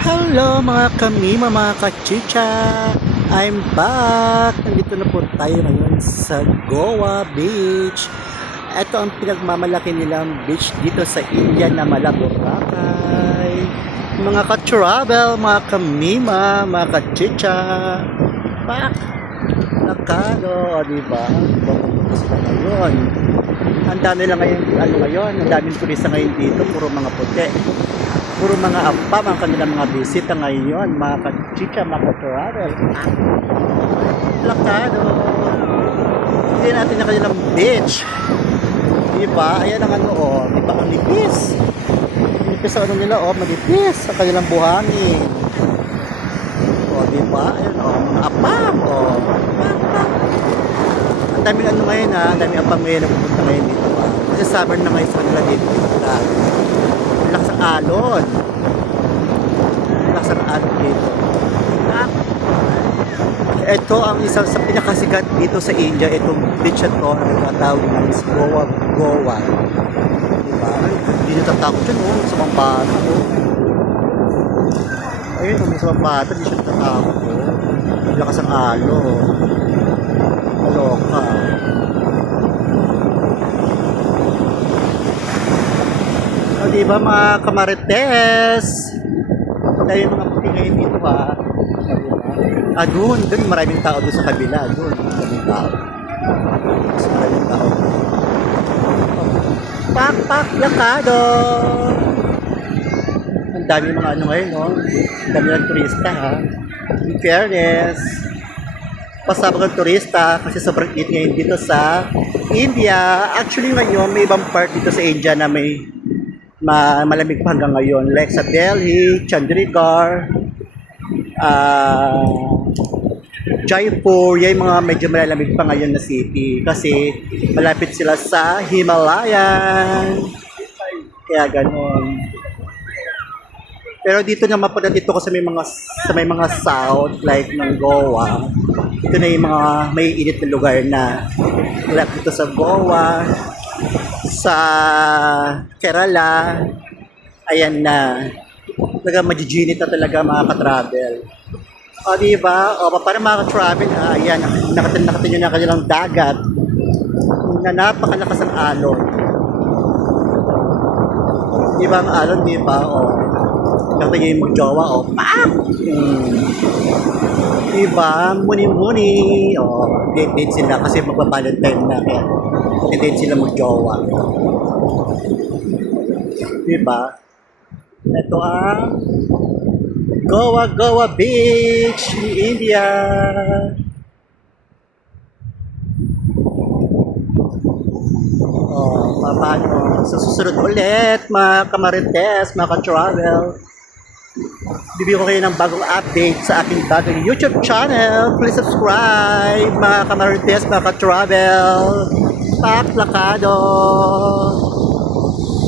Hello mga kamima, mga kachicha! I'm back! Nandito na po tayo ngayon sa Goa Beach. Ito ang pinagmamalaki nilang beach dito sa India na Boracay. Mga ka-travel, mga kamima, mga kachicha. Pak! Nakado, o diba? Bumunta sila ngayon. Ang dami lang ngayon, ang daming turista ngayon dito, puro mga puti. Puro mga apam ang kanilang mga bisita ngayon, mga ka-chicha, mga ka-travel. Lakado. Hindi natin na kanilang beach. Diba? Ayan ang ano, oh. Diba? Ang nipis. Nipis ang ano nila, oh. Manipis ang kanilang buhangin. Oh, diba? Ayan, oh. Mga apam, oh. Ang daming ano ngayon, ha. Ang daming apam ngayon na pupunta ngayon dito, ha. Kasi summer na ngayon sa kanila dito. Lakas ang alon. Lakas ang alon dito. Ito ang isang sa pinakasikat dito sa India. Itong beach na to na nagkatawag ng Goa. Goa. Diba? Hindi nyo tatakot yun, oh. Sa mga bata, oh. Ayun, oh. Sa mga bata, hindi siya natatakot, oh. Lakas ang alon. Maloka. O, diba mga kamarites? Tayo mga puti ngayon dito, ha? Doon maraming tao doon sa kabila. Doon, maraming tao. Mas maraming tao. Pak, lakado! Ang dami mga ano ngayon, no? Ang dami ng turista, ha? In fairness, pasabog ang turista kasi sobrang init ngayon dito sa India. Actually ngayon, may ibang part dito sa India na may malamig pa hanggang ngayon. Like sa Delhi, Chandigarh, Jaipur, yung mga medyo malalamig pa ngayon na city kasi malapit sila sa Himalayan. Kaya ganun. Pero dito naman pala dito ko sa may mga south like ng Goa. Ito na yung mga may init na lugar na malapit dito sa Goa, sa Kerala. Ayan na. Talaga majijinit na talaga mga ka-travel. O, diba? O, para mga ka-travel, ayan, nakatin nyo na kanilang dagat na napakalakas ang alon. Diba ang alon, diba? O, nakatin nyo yung magjowa, o, paak! Diba? Muni-muni. O, date sila kasi magpa-valentine na. Kaya, date sila magjowa. Diba? Ito ang Goa Beach in India. Oh, paano? Sa susunod ulit, mga kamarites, mga ka-travel. Bibigyan ko kayo ng bagong update sa aking bagong YouTube channel. Please subscribe, mga kamarites, mga ka-travel. Pak Lakado.